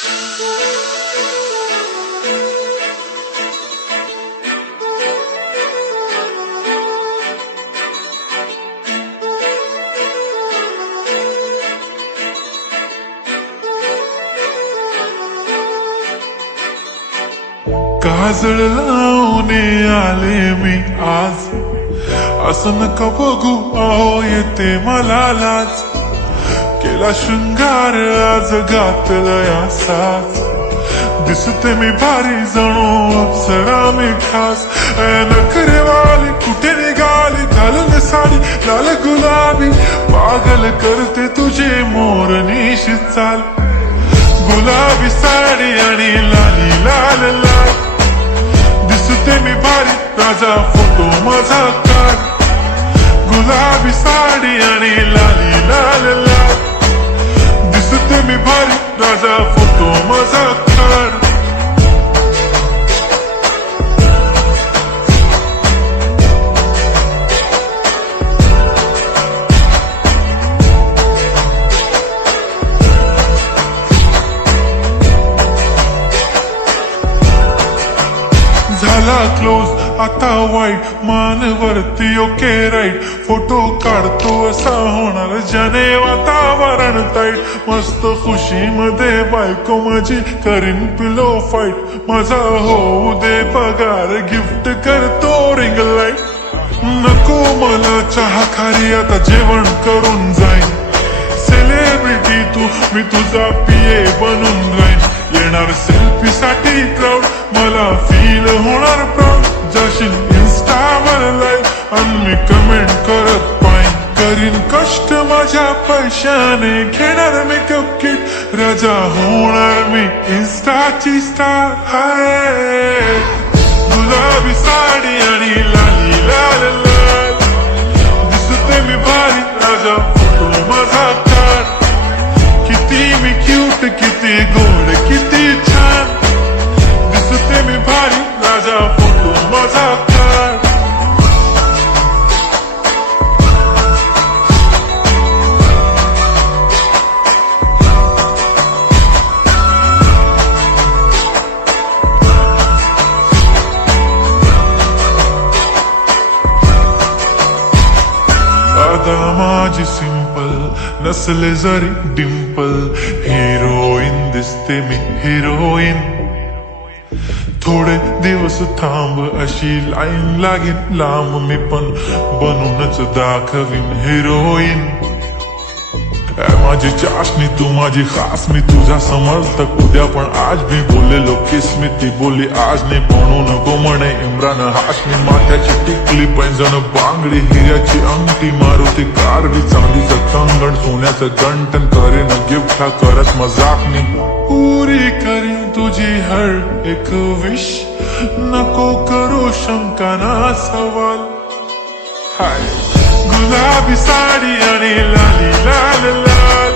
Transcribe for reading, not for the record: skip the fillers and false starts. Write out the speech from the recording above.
काजळ लावून आले मी आज, असं नका बघू अहो येते मला लाज. केला शृंगार आज घातला साज, दिसते मी भारी जणू अप्सरा मी खास. नखरेवाली कुठे निघाली घालून साडी लाल गुलाबी, पागल करते तुझे मोरनीशी चाल. गुलाबी साडी आणि लाली लाल लाल, दिसते मी भारी राजा फोटो माझा काढ. गुलाबी साडी आणि लाली लाल लाल, दिसते मी भारी राजा फोटो माझा काढ. झाला क्लोज आता वाईट, मान वरती ओके राईट. फोटो काढतो असा होणार ज्याने वातावरण ताईट. मस्त खुशी मध्ये बायको माझी करीन पिलो फाईट. माझा होऊ दे पगार गिफ्ट करतो रिंग लाईट. नको मला चहा खारी आता जेवण करून जाईन. सेलिब्रिटी तू मी तुझा पिये बनून राहीन. येणार सेल्फी साठी क्राऊड मला फील होणार प्राऊड. जाशील इन्स्टावर लाईव्ह आणि मी कमेंट करत पाहिन. करीन कष्ट माझ्या पैशाने घेणार मेकअप किट. राजा होणार मी इन्स्टाची स्टार. हाय गुलाबी साडी आणि लाली लाल लाल, दिसते मी भारी राजा फोटो माझा काढ. किती मी क्यूट किती गोड किती छान, दिसते मी भारी राजा फोटो माझा काढ. अदा माझी सिंपल नसले जरी डिंपल, हिरोईन दिसते मी हिरोईन. थोडे दिवस थांब अशी लाईन लागेल लांब, मी पण बनूनच दाखवीन हिरोईन. माझी चाशनी तू माझी खास, मी तुझा समर्थक उद्या पण आज भी बोललेलो किस्मी. ती बोली आज नाही बनू नको म्हणे इम्रान हाशमी. माथ्याची टिकली पैंजण बांगडी हिऱ्याची अंगठी, मारुती कारवी चांदीचं कंगण सोन्याचं गंटन. करेन गिफ्ट हा करत मजाकनी, पुरी करीन तुझी हर एक विश. नको करू शंका ना सवाल. हाय गुलाबी साडी आणि लाली लाल लाल,